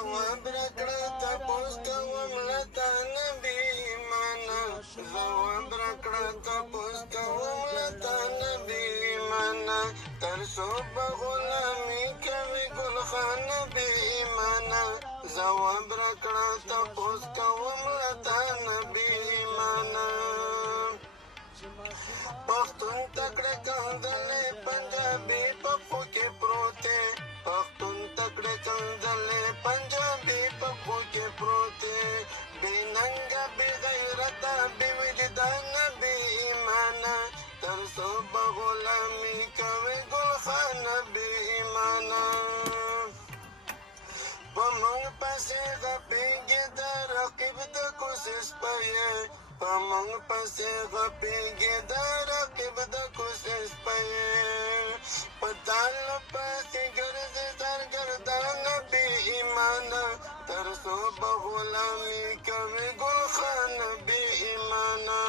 ځواب راکړه تپوس کوم له تا نبي ایمانه ځواب راکړه تپوس کوم له تا نبي ایمانه تر څو به غلامي کوي ګلخانه بې ایمانه ځواب راکړه تپوس کوم له تا نبي ایمانه پښتون تکړه کنځلې پنجابي په پښو کې پروت دی پښتون تکړه کنځلې پنجابي په پښو کې پروت دی بې ننګه بې غیرته بې وجدانه بې ایمانه تر څو به غلامي کوي ګلخانه بې ایمانه په موږ پسې غپېږي د رقیب د کوشش پيې په موږ پسې غپېږي د رقیب د کوشش پيې په تال پسې ګرځي سرګردانه بې ایمانه تر څو به غلامي کوي ګلخانه بې ایمانه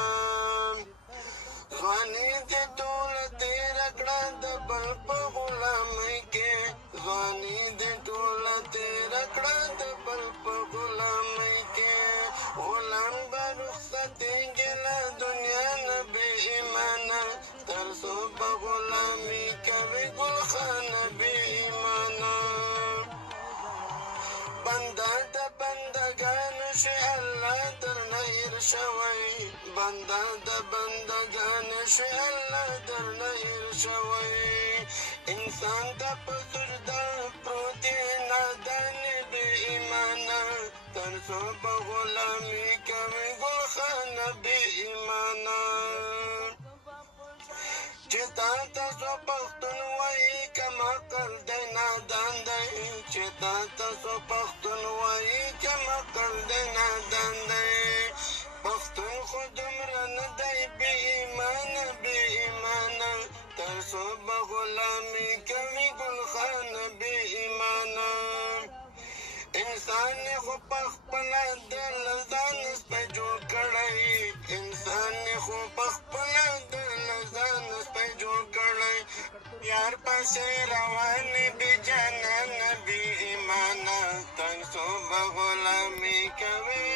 ځواني دې ټوله تېره کړه د بل په غلامۍ کې ځواني دې ټوله تېره کړه د بل په غلامۍ کې غلام به رخصتېږي له دنیا نه بې ایمانه تر څو به غلامي کوي ګلخانه بې ایمانه بنده د بندګانو شي الله درنه هېر شوی بنده د بندګانو شي الله درنه هېر شوی انسان ته په سجده پروت دی نادانې بې ایمانه تر څو به غلامي کوي ګلخانه بې ایمانه چې تا ته څو پښتون وایي کم عقل دی نادان دی چې تا ته څو پښتون وایي کم عقل دی نادان دی پښتون خو دومره نه دی بې ایمانه بې ایمانه تر څو به غلامي کوي ګلخانه بې ایمانه انسان یې خو پخپله د له ځان سپی جوړ کړی انسان یې خو پخپله د له ځان سپی جوړ کړی یار پسې روانې بې جانانه بې ایمانه تر څو به غلامي کوي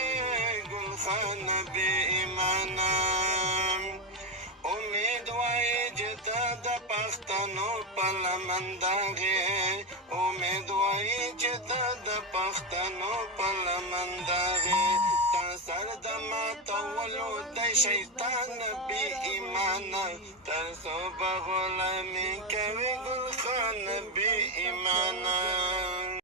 ګلخانه بې ایمانه امید وایي چې ته د پښتنو په لمن داغې امید وایي چې ته د پښتنو په لمن داغې تا سر د ماتولو د شیطان بې ایمانه تر څو به غلامي